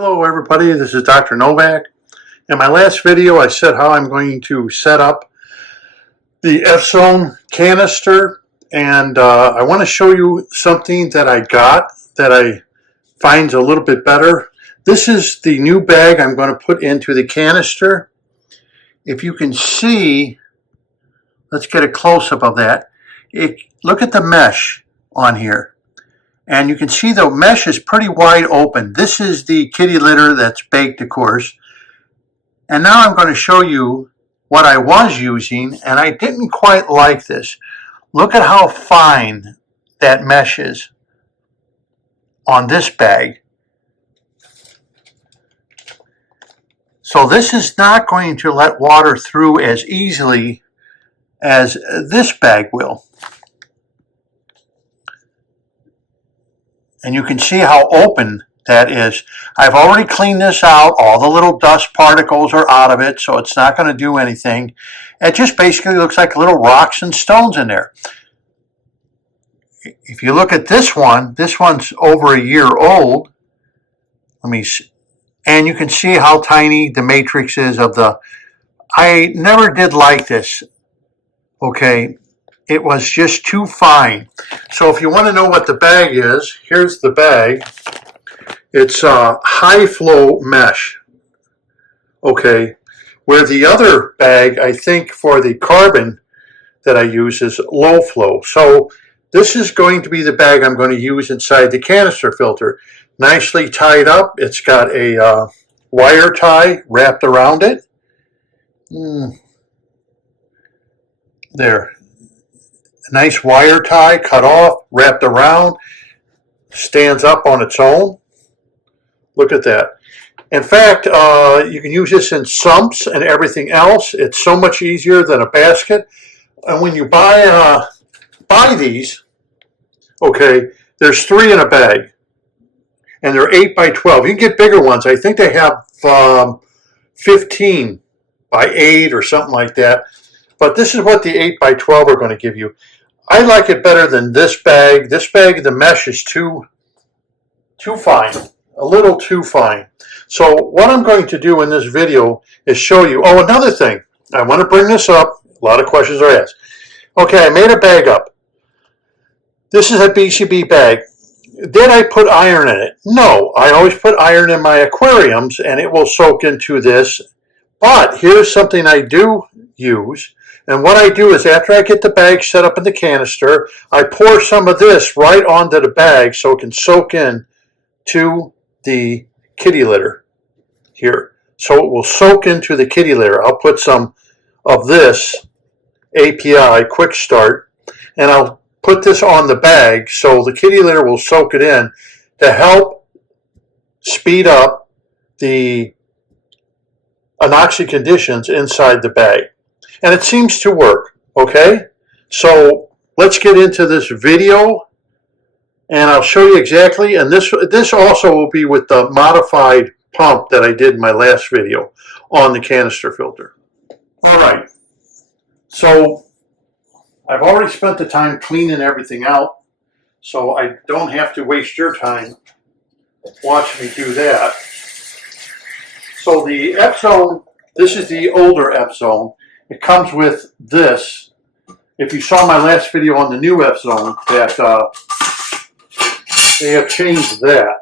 Hello everybody, this is Dr. Novak. In my last video I said how I'm going to set up the Fzone canister, and I want to show you something that I got that I find a little bit better. This is the new bag I'm going to put into the canister. If you can see, let's get a close-up of that. Look at the mesh on here. And you can see the mesh is pretty wide open. This is the kitty litter that's baked, of course. And now I'm going to show you what I was using, and I didn't quite like this. Look at how fine that mesh is on this bag. So this is not going to let water through as easily as this bag will. And you can see how open that is. I've already cleaned this out. All the little dust particles are out of it, so it's not going to do anything. It just basically looks like little rocks and stones in there. If you look at this one's over a year old. Let me see. And you can see how tiny the matrix is of the... I never did like this. Okay. It was just too fine. So if you want to know what the bag is, here's the bag. It's a high flow mesh. Okay, where the other bag, I think for the carbon that I use, is low flow. So this is going to be the bag I'm going to use inside the canister filter. Nicely tied up. It's got a wire tie wrapped around it. There. Nice wire tie, cut off, wrapped around, stands up on its own. Look at that. In fact, you can use this in sumps and everything else. It's so much easier than a basket. And when you buy these, okay, there's 3 in a bag. And they're 8 by 12. You can get bigger ones. I think they have 15 by 8 or something like that. But this is what the 8 by 12 are going to give you. I like it better than this bag. This bag, the mesh is too fine, a little too fine. So what I'm going to do in this video is show you, oh, another thing. I want to bring this up. A lot of questions are asked. Okay, I made a bag up. This is a BCB bag. Did I put iron in it? No, I always put iron in my aquariums and it will soak into this. But here's something I do use. And what I do is after I get the bag set up in the canister, I pour some of this right onto the bag so it can soak in to the kitty litter here. So it will soak into the kitty litter. I'll put some of this API, Quick Start, and I'll put this on the bag so the kitty litter will soak it in to help speed up the anoxic conditions inside the bag. And it seems to work, okay? So let's get into this video and I'll show you exactly, and this also will be with the modified pump that I did in my last video on the canister filter. All right, so I've already spent the time cleaning everything out, so I don't have to waste your time watching me do that. So the Fzone, this is the older Fzone. It comes with this. If you saw my last video on the new Fzone, that they have changed that.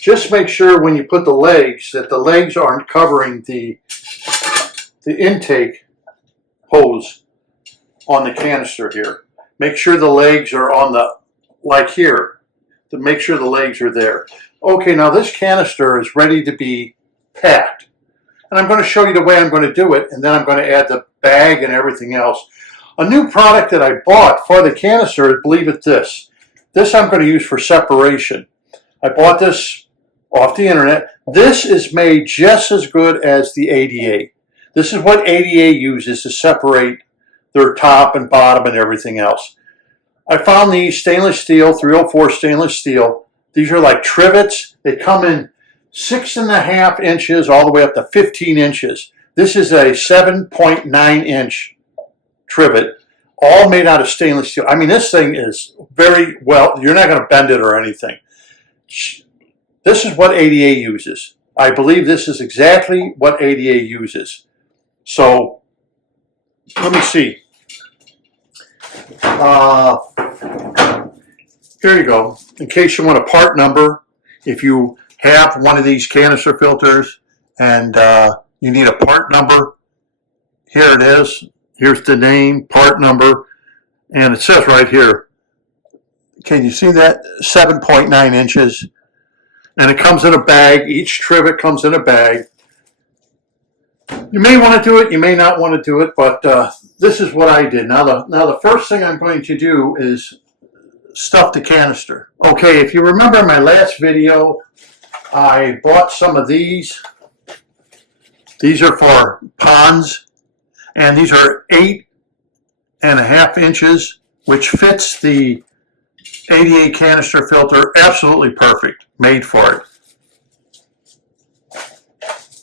Just make sure when you put the legs that the legs aren't covering the intake hose on the canister here. Make sure the legs are on the, like here, to make sure the legs are there. Okay, now this canister is ready to be packed. And I'm going to show you the way I'm going to do it, and then I'm going to add the bag and everything else. A new product that I bought for the canister, believe it, this. This I'm going to use for separation. I bought this off the internet. This is made just as good as the ADA. This is what ADA uses to separate their top and bottom and everything else. I found these stainless steel, 304 stainless steel. These are like trivets. They come in 6.5 inches all the way up to 15 inches. This is a 7.9 inch trivet, all made out of stainless steel. I mean, this thing is very well, you're not going to bend it or anything. This is what ADA uses. I believe this is exactly what ADA uses. So let me see. Here you go. In case you want a part number, if you have one of these canister filters and you need a part number, here it is. Here's the name, part number, and it says right here, can you see that? 7.9 inches. And it comes in a bag. Each trivet comes in a bag. You may want to do it, you may not want to do it, but this is what I did. Now the first thing I'm going to do is stuff the canister. Okay, if you remember my last video, I bought some of these. These are for ponds, and these are 8.5 inches, which fits the ADA canister filter absolutely perfect, made for it.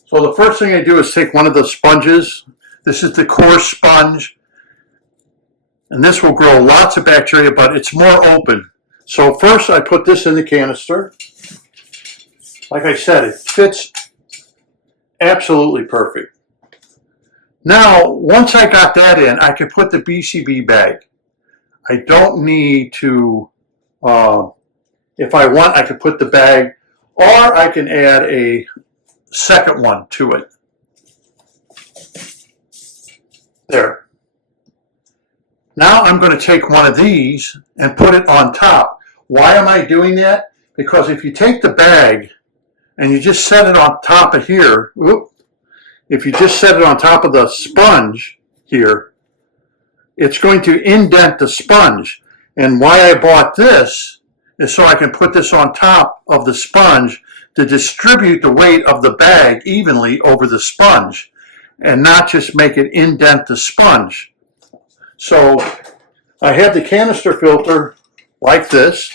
So the first thing I do is take one of the sponges. This is the coarse sponge, and this will grow lots of bacteria, but it's more open. So first I put this in the canister. Like I said, it fits absolutely perfect. Now, once I got that in, I can put the BCB bag. I don't need to, if I want, I can put the bag, or I can add a second one to it. There. Now I'm going to take one of these and put it on top. Why am I doing that? Because if you take the bag and you just set it on top of here, if you just set it on top of the sponge here, it's going to indent the sponge. And why I bought this is so I can put this on top of the sponge to distribute the weight of the bag evenly over the sponge and not just make it indent the sponge. So I have the canister filter like this.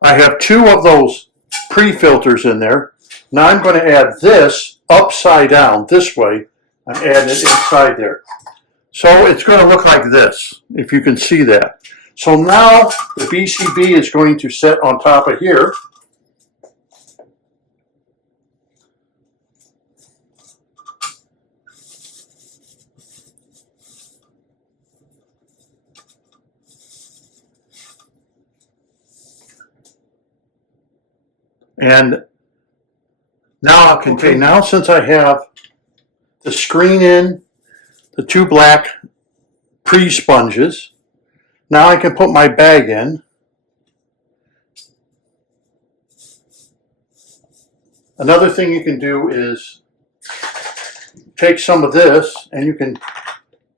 I have two of those pre-filters in there. Now I'm going to add this upside down this way. I'm adding it inside there. So it's going to look like this, if you can see that. So now the BCB is going to set on top of here. And now I'll continue. Now since I have the screen in, the two black pre-sponges, now I can put my bag in. Another thing you can do is take some of this and you can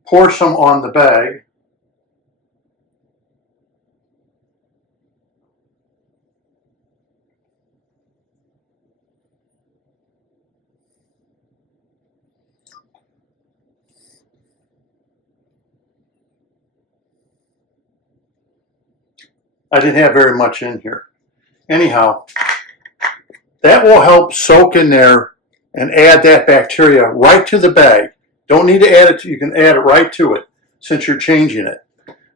pour some on the bag. I didn't have very much in here. Anyhow, that will help soak in there and add that bacteria right to the bag. Don't need to add it, you can add it right to it since you're changing it.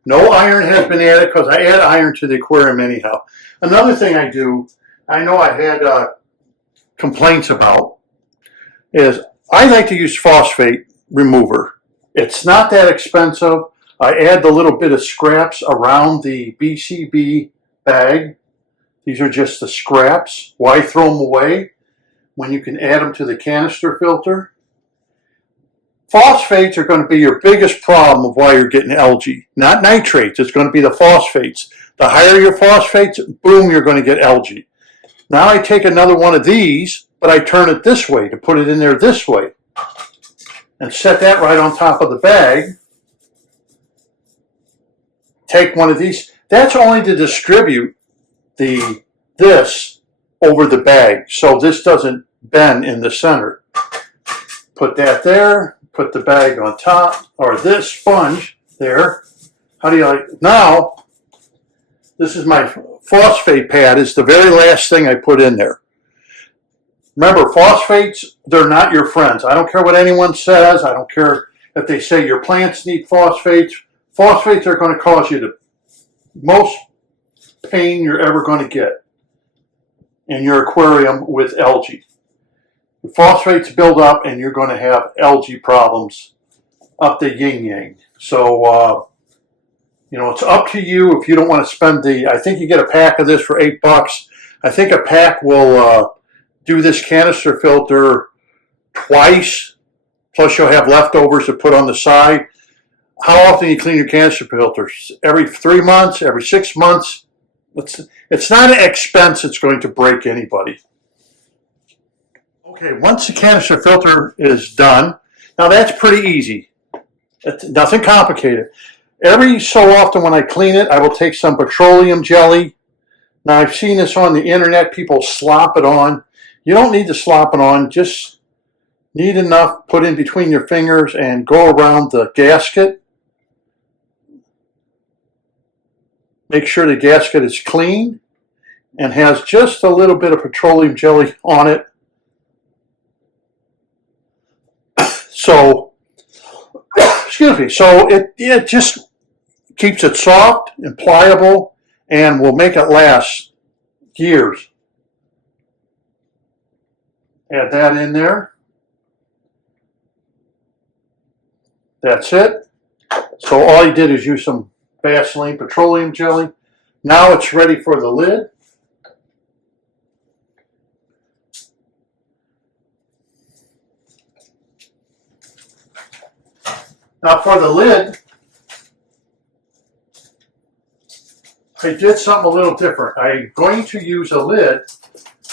No iron has been added because I add iron to the aquarium anyhow. Another thing I do, I know I had complaints about, is I like to use phosphate remover. It's not that expensive. I add the little bit of scraps around the BCB bag. These are just the scraps. Why throw them away when you can add them to the canister filter? Phosphates are going to be your biggest problem of why you're getting algae. Not nitrates, it's going to be the phosphates. The higher your phosphates, boom, you're going to get algae. Now I take another one of these, but I turn it this way to put it in there this way. And set that right on top of the bag. Take one of these. That's only to distribute this over the bag so this doesn't bend in the center. Put that there, put the bag on top, or this sponge there. How do you like it? Now, this is my phosphate pad. It's the very last thing I put in there. Remember, phosphates, they're not your friends. I don't care what anyone says. I don't care if they say your plants need phosphates. Phosphates are going to cause you the most pain you're ever going to get in your aquarium with algae. The phosphates build up and you're going to have algae problems up the yin-yang. So, you know, it's up to you if you don't want to spend the, I think you get a pack of this for $8. I think a pack will do this canister filter twice, plus you'll have leftovers to put on the side. How often you clean your canister filters? Every 3 months, every 6 months? It's not an expense that's going to break anybody. Okay, once the canister filter is done, now that's pretty easy. It's nothing complicated. Every so often when I clean it, I will take some petroleum jelly. Now I've seen this on the internet, people slop it on. You don't need to slop it on, just need enough put in between your fingers and go around the gasket. Make sure the gasket is clean and has just a little bit of petroleum jelly on it. So, excuse me, so it just keeps it soft and pliable and will make it last years. Add that in there. That's it. So all you did is use some Vaseline petroleum jelly. Now it's ready for the lid. Now for the lid, I did something a little different. I'm going to use a lid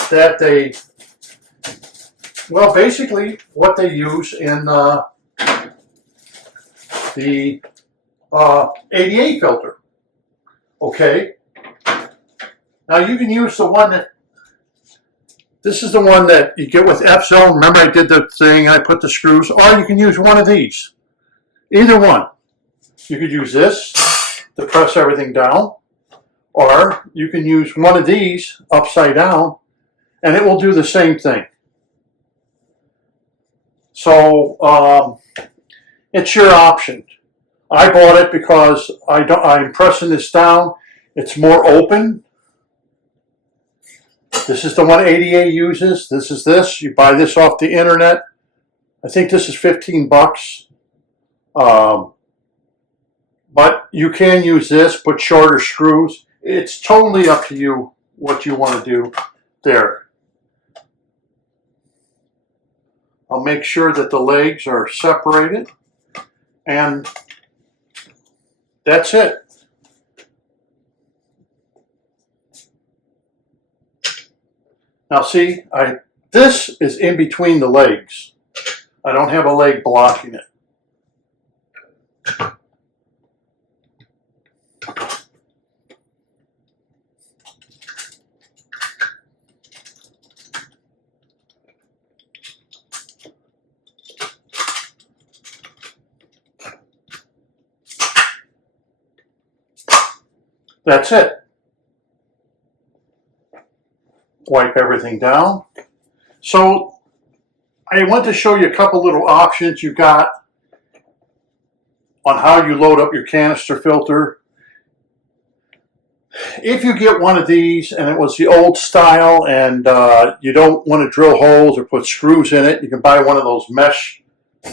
that they, well, basically what they use in the 88 filter. Okay. Now you can use the one that, this is the one that you get with Fzone. Remember I did the thing, I put the screws, or you can use one of these. Either one. You could use this to press everything down, or you can use one of these upside down and it will do the same thing. So it's your option. I bought it because I'm pressing this down. It's more open. This is the one ADA uses. This is this. You buy this off the internet. I think this is $15. But you can use this, put shorter screws. It's totally up to you what you want to do there. I'll make sure that the legs are separated, and that's it. Now see, this is in between the legs. I don't have a leg blocking it. That's it. Wipe everything down. So I want to show you a couple little options you got on how you load up your canister filter. If you get one of these and it was the old style and you don't want to drill holes or put screws in it, you can buy one of those mesh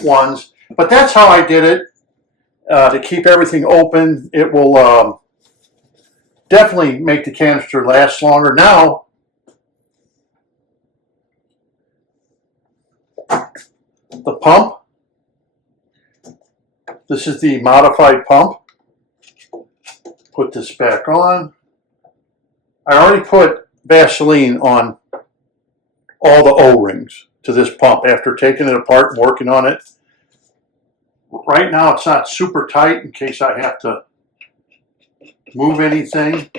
ones. But that's how I did it to keep everything open. It will definitely make the canister last longer. Now, the pump. This is the modified pump. Put this back on. I already put Vaseline on all the O-rings to this pump after taking it apart and working on it. Right now it's not super tight in case I have to move anything.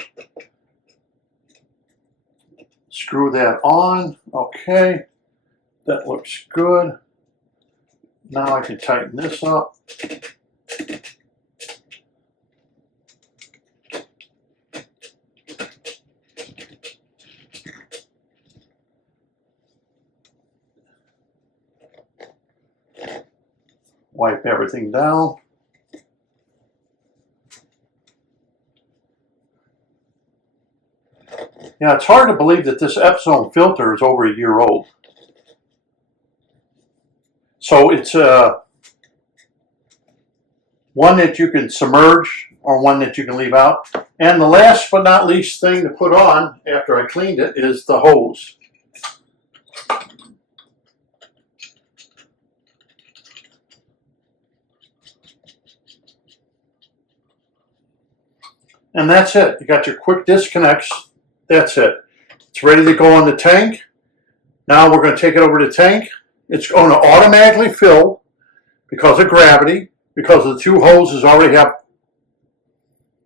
Screw that on. Okay, that looks good. Now I can tighten this up. Wipe everything down. Yeah, it's hard to believe that this Fzone filter is over a year old. So it's one that you can submerge or one that you can leave out. And the last but not least thing to put on after I cleaned it is the hose. And that's it. You got your quick disconnects. That's it. It's ready to go on the tank. Now we're going to take it over to the tank. It's going to automatically fill because of gravity, because the two hoses already have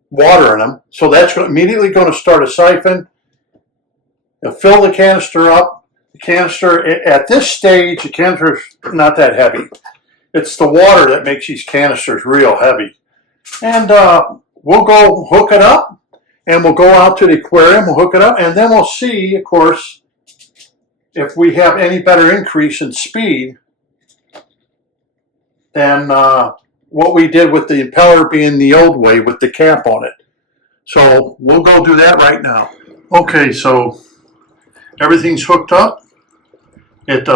water in them. So that's immediately going to start a siphon. It'll fill the canister up. The canister, at this stage, the canister's not that heavy. It's the water that makes these canisters real heavy. And we'll go hook it up, and we'll go out to the aquarium, we'll hook it up, and then we'll see, of course, if we have any better increase in speed than what we did with the impeller being the old way with the cap on it. So we'll go do that right now. Okay, so everything's hooked up. It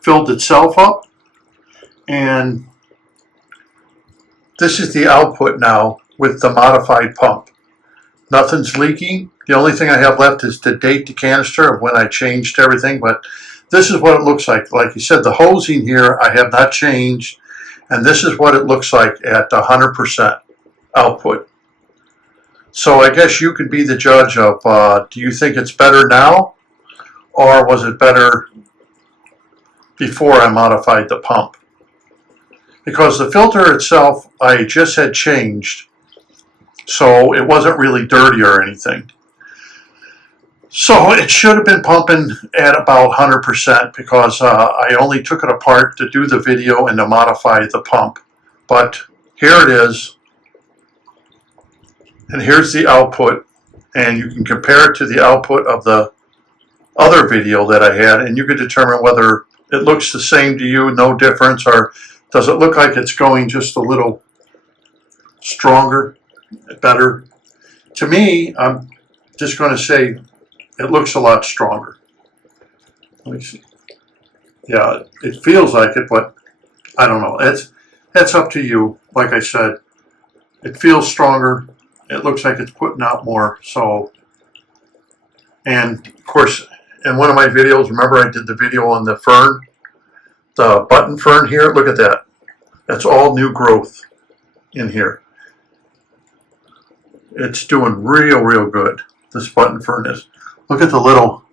filled itself up, and this is the output now with the modified pump. Nothing's leaking. The only thing I have left is to date the canister of when I changed everything, but this is what it looks like. Like you said, the hosing here I have not changed, and this is what it looks like at 100% output. So I guess you could be the judge of, do you think it's better now, or was it better before I modified the pump? Because the filter itself I just had changed, so it wasn't really dirty or anything. So it should have been pumping at about 100% because I only took it apart to do the video and to modify the pump. But here it is, and here's the output, and you can compare it to the output of the other video that I had, and you can determine whether it looks the same to you, no difference, or does it look like it's going just a little stronger, better? To me, I'm just going to say it looks a lot stronger. Let me see. Yeah, it feels like it, but I don't know. That's up to you. Like I said, it feels stronger. It looks like it's putting out more. So, and of course, in one of my videos, remember I did the video on the fern, the button fern here. Look at that. That's all new growth in here. It's doing real good. This button fern is. Look at the little,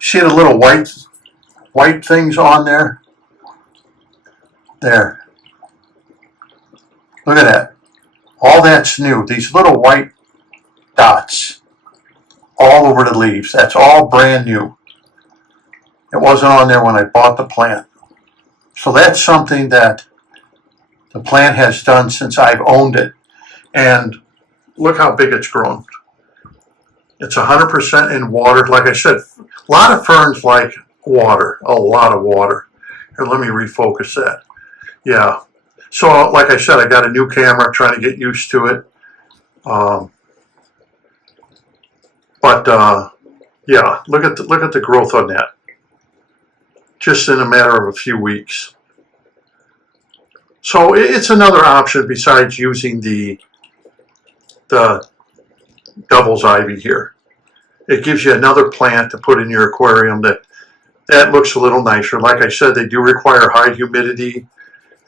see the little white things on there? There. Look at that. All that's new. These little white dots all over the leaves. That's all brand new. It wasn't on there when I bought the plant. So that's something that the plant has done since I've owned it. And look how big it's grown. It's 100% in water. Like I said, a lot of ferns like water, a lot of water. Here, let me refocus that. Yeah. So, like I said, I got a new camera, trying to get used to it. Yeah, look at the growth on that. Just in a matter of a few weeks. So it's another option besides using the devil's ivy here. It gives you another plant to put in your aquarium that looks a little nicer. Like I said, they do require high humidity,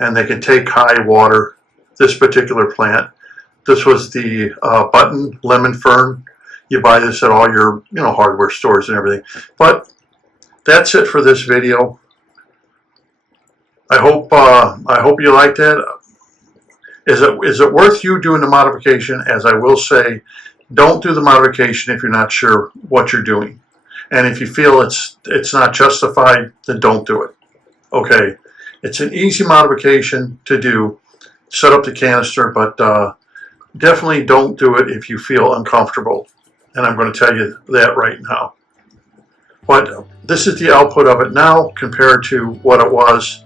and they can take high water. This particular plant, this was the button lemon fern. You buy this at all your hardware stores and everything. But that's it for this video. I hope you liked it. Is it worth you doing the modification? As I will say, don't do the modification if you're not sure what you're doing. And if you feel it's not justified, then don't do it. Okay, it's an easy modification to do. Set up the canister, but definitely don't do it if you feel uncomfortable. And I'm going to tell you that right now. But this is the output of it now compared to what it was.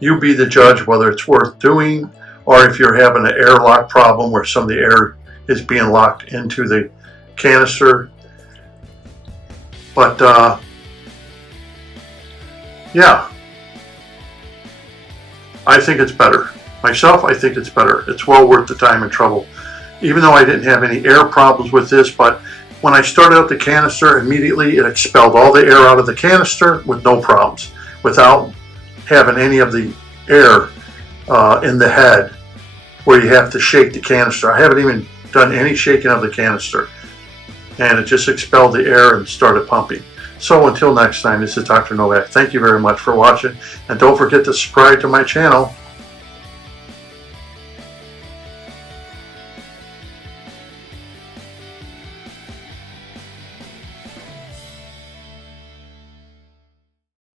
You be the judge whether it's worth doing, or if you're having an airlock problem where some of the air is being locked into the canister. But Yeah, I think it's better. Myself, I think it's better. It's well worth the time and trouble. Even though I didn't have any air problems with this, but when I started up the canister, immediately it expelled all the air out of the canister with no problems, without having any of the air in the head where you have to shake the canister. I haven't even done any shaking of the canister, and it just expelled the air and started pumping. So until next time, this is Dr. Novak. Thank you very much for watching, and don't forget to subscribe to my channel.